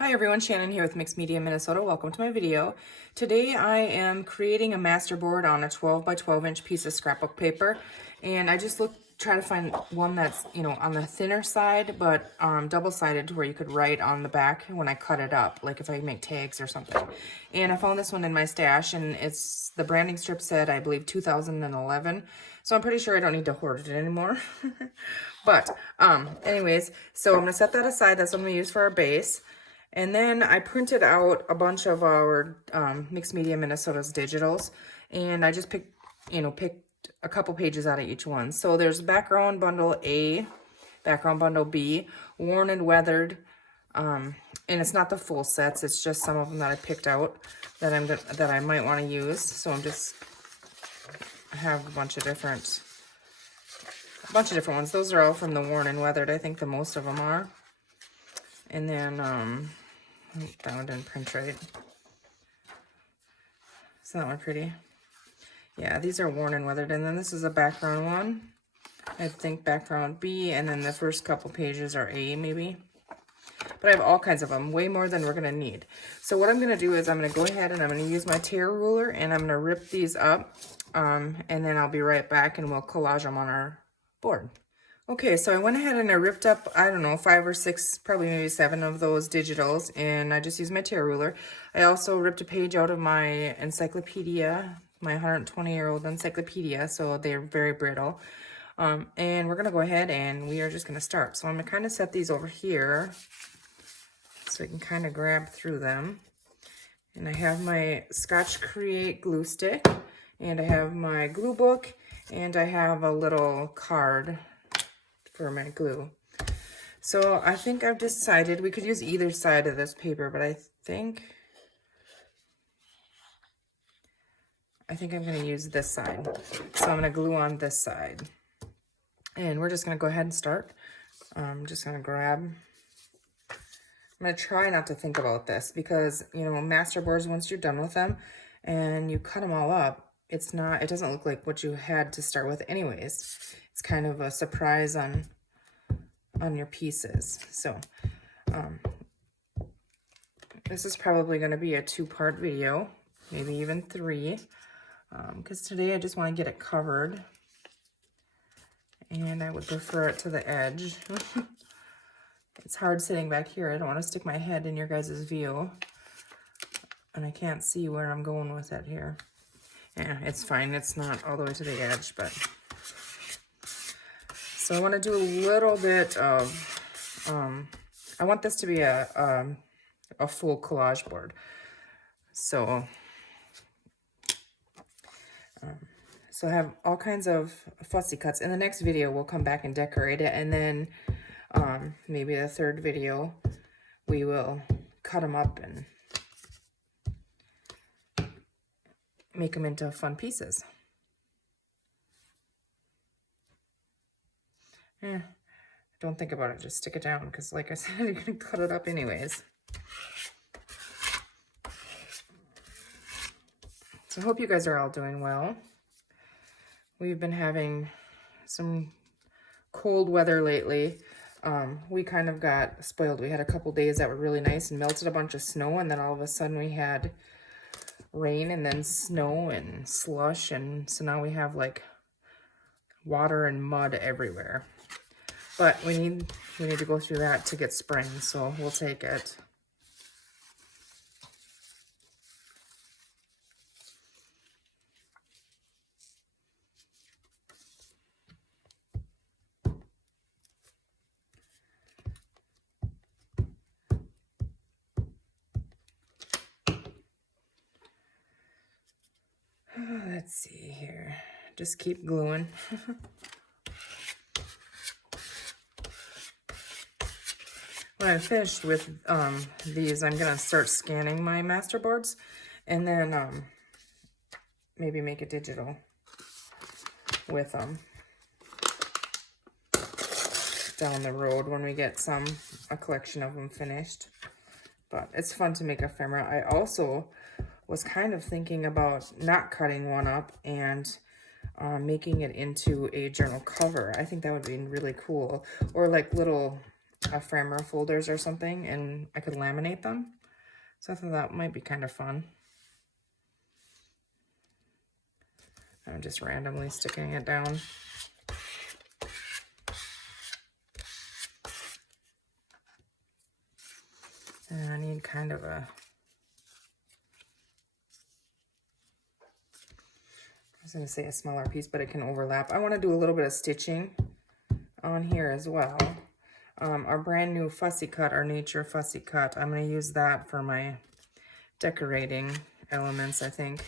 Hi everyone, Shannon here with Mixed Media Minnesota. Welcome to my video. Today I am creating a master board on a 12 by 12 inch piece of scrapbook paper, and I just try to find one that's, on the thinner side, but double-sided to where you could write on the back when I cut it up, like if I make tags or something. And I found this one in my stash, and it's the branding strip said, I believe, 2011. So I'm pretty sure I don't need to hoard it anymore. But anyways, so I'm gonna set that aside. That's what I'm gonna use for our base. And then I printed out a bunch of our Mixed Media Minnesota's digitals, and I just picked a couple pages out of each one. So there's background bundle A, background bundle B, worn and weathered, and it's not the full sets. It's just some of them that I picked out that I might want to use. So I have a bunch of different ones. Those are all from the worn and weathered. I think the most of them are. And then, that one didn't print right. Isn't that one pretty? Yeah, these are worn and weathered. And then this is a background one. I think background B, and then the first couple pages are A, maybe. But I have all kinds of them, way more than we're gonna need. So what I'm gonna do is I'm gonna go ahead and I'm gonna use my tear ruler, and I'm gonna rip these up, and then I'll be right back and we'll collage them on our board. Okay, so I went ahead and I ripped up, I don't know, 5 or 6, probably maybe 7 of those digitals, and I just used my tear ruler. I also ripped a page out of my encyclopedia, my 120-year-old encyclopedia, so they're very brittle. And we're gonna go ahead and we are just gonna start. So I'm gonna kind of set these over here so I can kind of grab through them. And I have my Scotch Create glue stick, and I have my glue book, and I have a little card for my glue. So I think I've decided we could use either side of this paper, but I think I'm going to use this side. So I'm going to glue on this side. And we're just going to go ahead and start. I'm just going to grab. I'm going to try not to think about this because, master boards, once you're done with them and you cut them all up, it doesn't look like what you had to start with anyways. It's kind of a surprise on your pieces. So this is probably going to be a 2-part video, maybe even 3, because today I just want to get it covered, and I would prefer it to the edge. It's hard sitting back here. I don't want to stick my head in your guys' view, and I can't see where I'm going with it here. Yeah, it's fine. It's not all the way to the edge, but so I want to do a little bit of I want this to be a full collage board. So I have all kinds of fussy cuts. In the next video, we'll come back and decorate it, and then maybe the third video, we will cut them up and make them into fun pieces. Don't think about it, just stick it down, because like I said, you're gonna cut it up anyways. So I hope you guys are all doing well. We've been having some cold weather lately. We kind of got spoiled. We had a couple days that were really nice and melted a bunch of snow, and then all of a sudden we had rain and then snow and slush, and so now we have like water and mud everywhere. But we need to go through that to get spring, so we'll take it. Let's see here. Just keep gluing. When I'm finished with these, I'm going to start scanning my master boards, and then maybe make a digital with them down the road when we get a collection of them finished. But it's fun to make ephemera. I also was kind of thinking about not cutting one up and making it into a journal cover. I think that would be really cool. Or like little ephemera folders or something, and I could laminate them. So I thought that might be kind of fun. I'm just randomly sticking it down. And I need kind of a, I was going to say a smaller piece, but it can overlap. I want to do a little bit of stitching on here as well. Our brand new fussy cut, our nature fussy cut, I'm going to use that for my decorating elements, I think.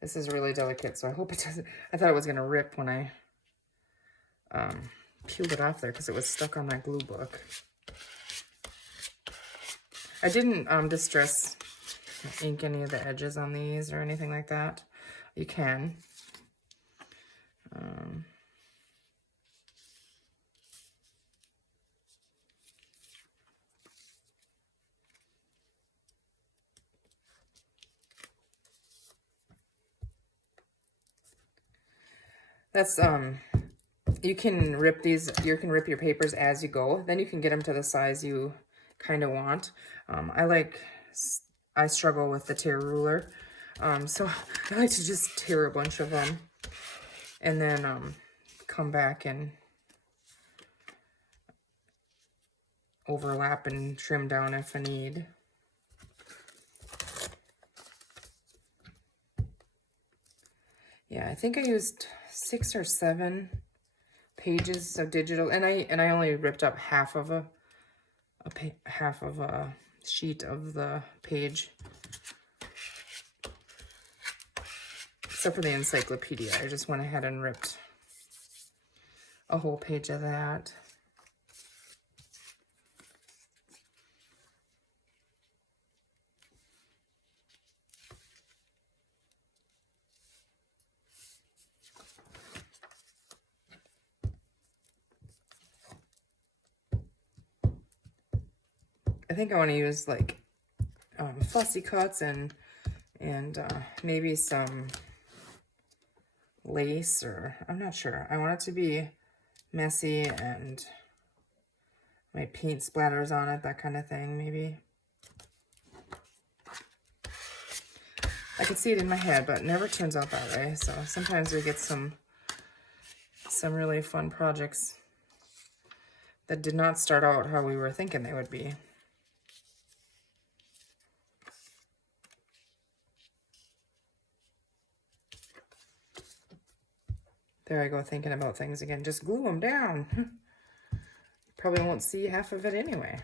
This is really delicate, so I hope it doesn't, I thought it was going to rip when I peeled it off there because it was stuck on that glue book. I didn't distress ink any of the edges on these or anything like that. You can. That's you can rip these, you can rip your papers as you go. Then you can get them to the size you kind of want. I struggle with the tear ruler. So I like to just tear a bunch of them and then come back and overlap and trim down if I need. Yeah, I think I used 6 or 7 pages of digital, and I only ripped up half of a sheet of the page, except for the encyclopedia. I just went ahead and ripped a whole page of that. I think I want to use like fussy cuts and maybe some lace, or I'm not sure. I want it to be messy and my paint splatters on it, that kind of thing, maybe. I could see it in my head, but it never turns out that way. So sometimes we get some really fun projects that did not start out how we were thinking they would be. There I go, thinking about things again. Just glue them down. Probably won't see half of it anyway.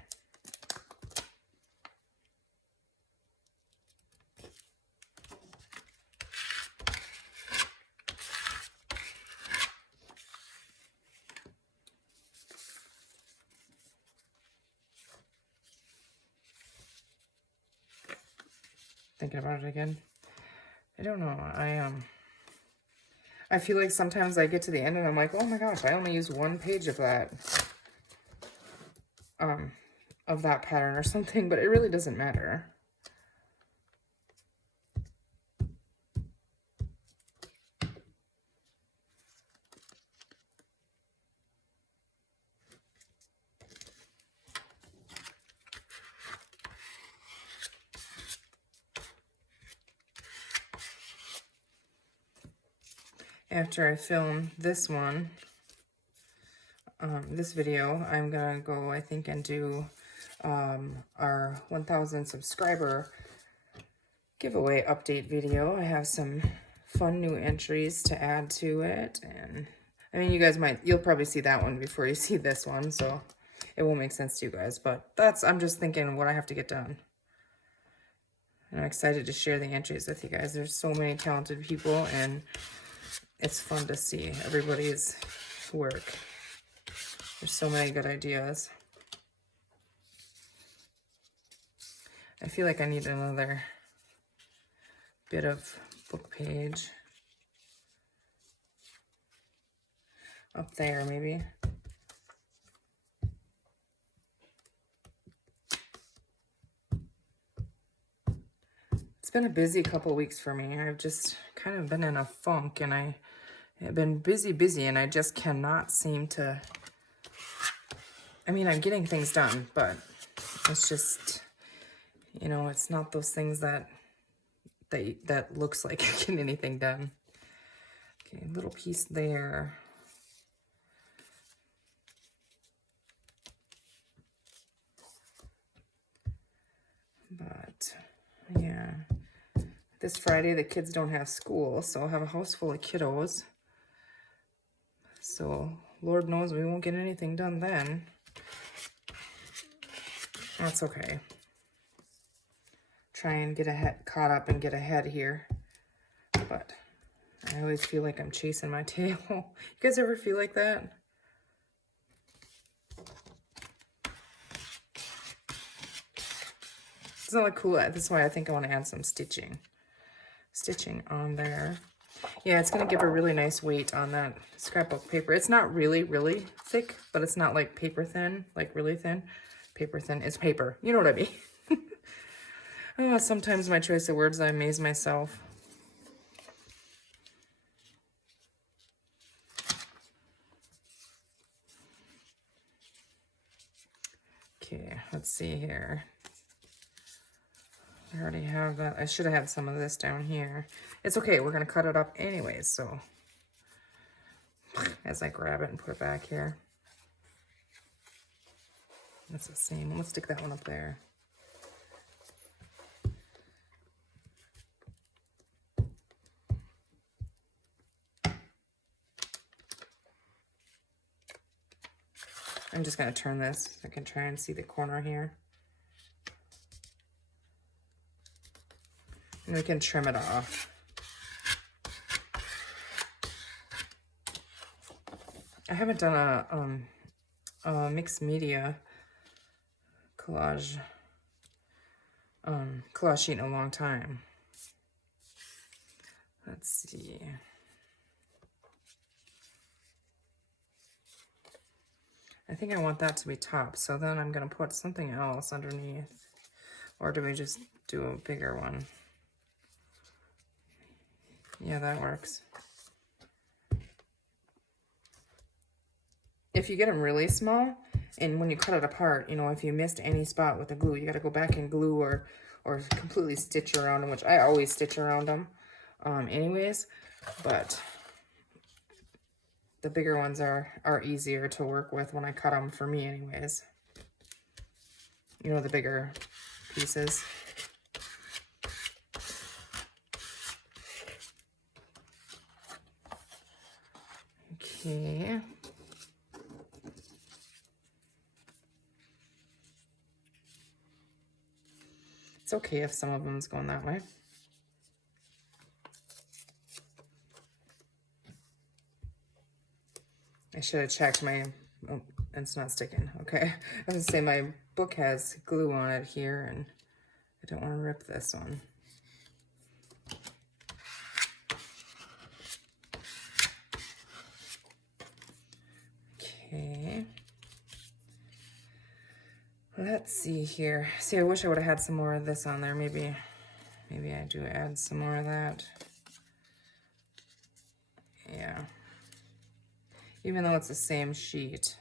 Thinking about it again. I don't know. I feel like sometimes I get to the end and I'm like, oh my gosh, I only used 1 page of that pattern or something, but it really doesn't matter. After I film this one, this video, I'm gonna go, I think, and do our 1,000 subscriber giveaway update video. I have some fun new entries to add to it, and I mean, you guys you'll probably see that one before you see this one, so it won't make sense to you guys, but I'm just thinking what I have to get done. And I'm excited to share the entries with you guys. There's so many talented people, and it's fun to see everybody's work. There's so many good ideas. I feel like I need another bit of book page. up there maybe. It's been a busy couple weeks for me. I've just kind of been in a funk, and I have been busy, and I just cannot seem to, I mean, I'm getting things done, but it's just, you know, it's not those things that looks like I get anything done. Okay, little piece there. But yeah, this Friday the kids don't have school, so I'll have a house full of kiddos. So Lord knows we won't get anything done then. That's okay. Try and get caught up and get ahead here. But I always feel like I'm chasing my tail. You guys ever feel like that? Doesn't look cool. That's why I think I want to add some stitching on there. Yeah, it's going to give a really nice weight on that scrapbook paper. It's not really, really thick, but it's not like paper thin, like really thin. Paper thin is paper. You know what I mean? Oh, sometimes my choice of words, I amaze myself. Okay, let's see here. I already have that. I should have had some of this down here. It's okay. We're going to cut it up anyways, so as I grab it and put it back here. That's the same. Let's stick that one up there. I'm just going to turn this so I can try and see the corner here. And we can trim it off. I haven't done a mixed media collage sheet in a long time. Let's see. I think I want that to be top, so then I'm going to put something else underneath. Or do we just do a bigger one? Yeah, that works. If you get them really small, and when you cut it apart, you know, if you missed any spot with the glue, you got to go back and glue or completely stitch around them, which I always stitch around them anyways. But the bigger ones are easier to work with when I cut them, for me anyways. You know, the bigger pieces. Okay. It's okay if some of them's going that way. I should have checked my, oh, it's not sticking. Okay. I was gonna say my book has glue on it here, and I don't want to rip this one. Okay. Let's see here. See, I wish I would have had some more of this on there. Maybe I do add some more of that. Yeah. Even though it's the same sheet,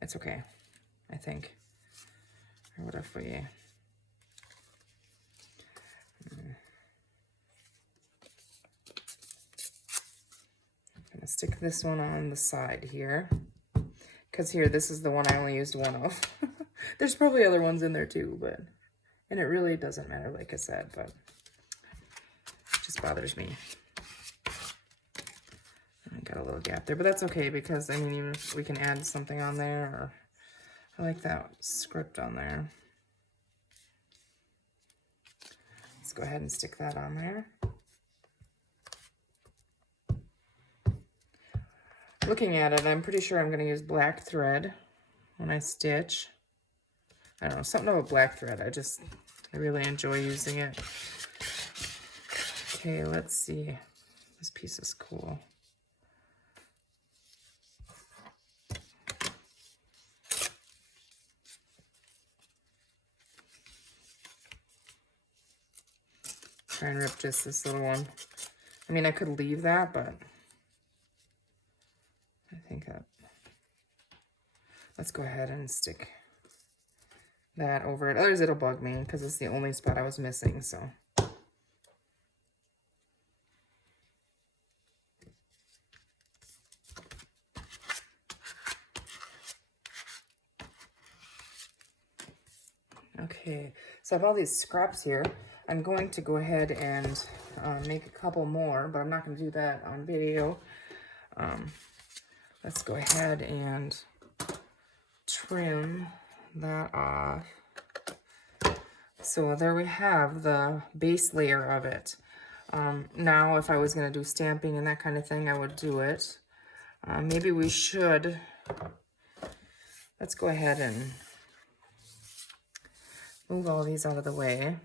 it's okay, I think. Or what if we... I'm gonna stick this one on the side here. Because here, this is the one I only used one of. There's probably other ones in there too, but... And it really doesn't matter, like I said, but... It just bothers me. I got a little gap there, but that's okay, because, I mean, even if we can add something on there, or... I like that script on there. Let's go ahead and stick that on there. Looking at it, I'm pretty sure I'm going to use black thread when I stitch. I don't know, something about black thread. I really enjoy using it. Okay, let's see. This piece is cool. try and rip just this little one. I mean, I could leave that, but I think that, let's go ahead and stick that over it. Otherwise it'll bug me because it's the only spot I was missing, so. Okay, so I have all these scraps here. I'm going to go ahead and make a couple more, but I'm not going to do that on video. Let's go ahead and trim that off. So there we have the base layer of it. Now, if I was going to do stamping and that kind of thing, I would do it. Maybe we should, let's go ahead and move all these out of the way.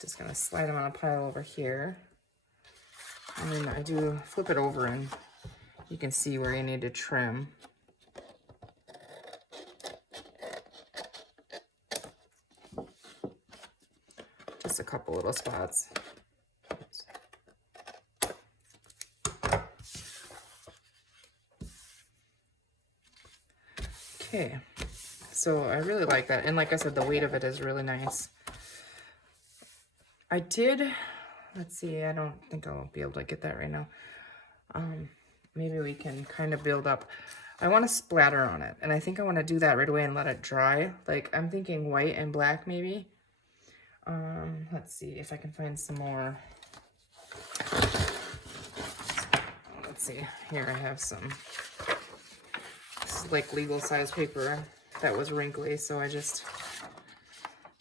Just gonna slide them on a pile over here. And then I do flip it over and you can see where you need to trim. Just a couple little spots. Okay, so I really like that. And like I said, the weight of it is really nice. I did, let's see, I don't think I'll be able to get that right now. Maybe we can kind of build up. I want to splatter on it, and I think I want to do that right away and let it dry. Like, I'm thinking white and black maybe. Let's see if I can find some more. Let's see, here I have some. This is like legal size paper that was wrinkly, so I just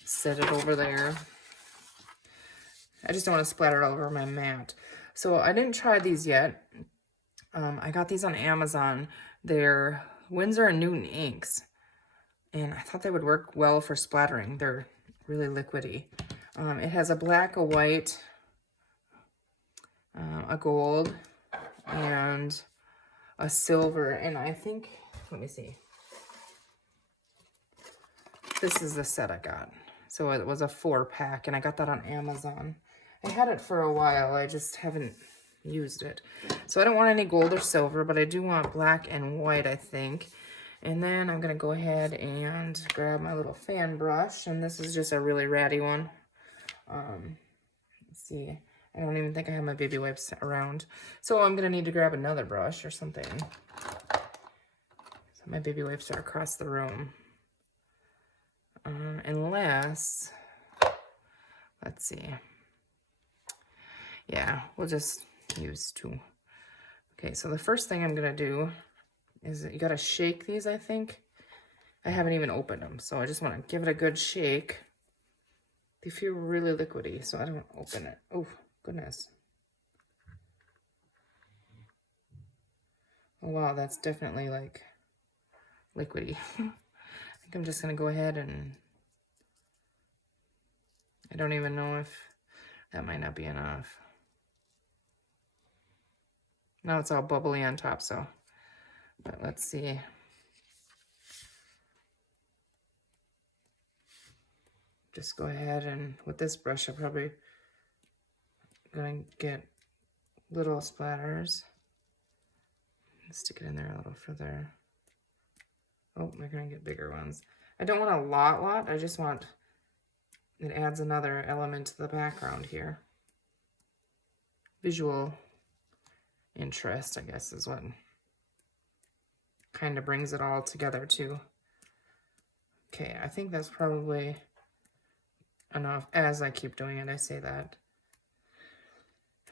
set it over there. I just don't want to splatter it all over my mat. So I didn't try these yet. I got these on Amazon. They're Winsor & Newton inks. And I thought they would work well for splattering. They're really liquidy. It has a black, a white, a gold, and a silver. And I think, let me see. This is the set I got. So it was a 4-pack, and I got that on Amazon. I had it for a while, I just haven't used it. So I don't want any gold or silver, but I do want black and white, I think. And then I'm gonna go ahead and grab my little fan brush, and this is just a really ratty one. Let's see, I don't even think I have my baby wipes around. So I'm gonna need to grab another brush or something. So my baby wipes are across the room. Unless, let's see. Yeah, we'll just use 2. Okay, so the first thing I'm gonna do is you gotta shake these, I think. I haven't even opened them, so I just wanna give it a good shake. They feel really liquidy, so I don't open it. Oh, goodness. Oh, wow, that's definitely like liquidy. I think I'm just gonna go ahead and, I don't even know if that might not be enough. Now it's all bubbly on top, so, but let's see. Just go ahead and, with this brush, I'm probably gonna get little splatters. Stick it in there a little further. Oh, we're gonna get bigger ones. I don't want a lot, I just want, it adds another element to the background here. Visual interest, I guess, is what kind of brings it all together too. Okay, I think that's probably enough. As I keep doing it, I say that.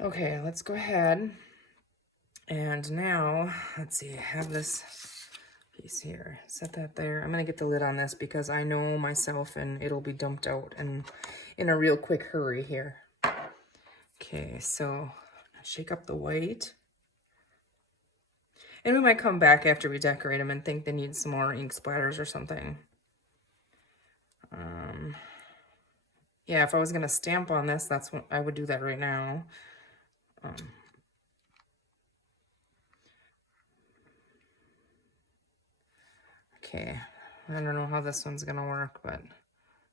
Okay, let's go ahead. And now, let's see, I have this piece here. Set that there. I'm gonna get the lid on this because I know myself and it'll be dumped out and in a real quick hurry here. Okay, so shake up the white. And we might come back after we decorate them and think they need some more ink splatters or something. Yeah, if I was gonna stamp on this, that's what I would do that right now. Okay, I don't know how this one's gonna work, but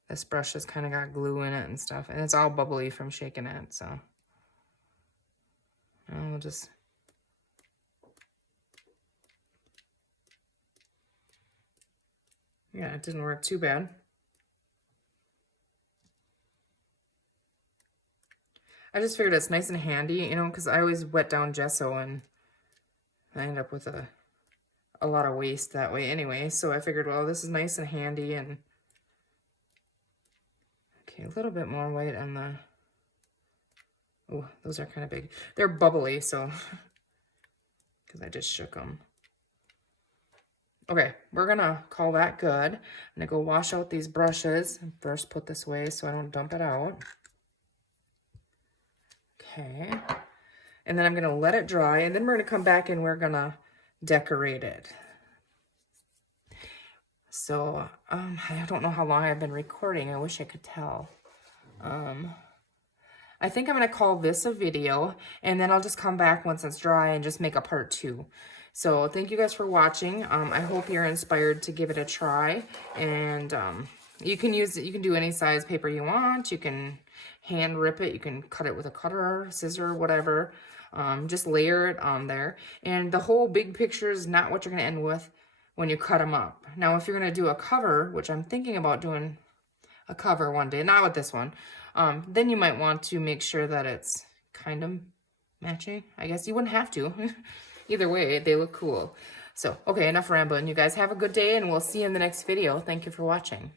This brush has kind of got glue in it and stuff, and it's all bubbly from shaking it, so we'll just... Yeah, it didn't work too bad. I just figured it's nice and handy, you know, because I always wet down gesso and I end up with a lot of waste that way anyway. So I figured, well, this is nice and handy. And okay, a little bit more white on the... Oh, those are kind of big. They're bubbly, so because I just shook them. Okay, we're gonna call that good. I'm gonna go wash out these brushes and first put this away so I don't dump it out. Okay, and then I'm gonna let it dry, and then we're gonna come back and we're gonna decorate it. So I don't know how long I've been recording. I wish I could tell. I think I'm gonna call this a video, and then I'll just come back once it's dry and just make a part 2. So thank you guys for watching. I hope you're inspired to give it a try, and you can do any size paper you want. You can hand rip it. You can cut it with a cutter, scissor, whatever. Just layer it on there. And the whole big picture is not what you're gonna end with when you cut them up. Now, if you're gonna do a cover, which I'm thinking about doing a cover one day, not with this one, then you might want to make sure that it's kind of matching. I guess you wouldn't have to. Either way, they look cool. So, okay, enough rambling. You guys have a good day, and we'll see you in the next video. Thank you for watching.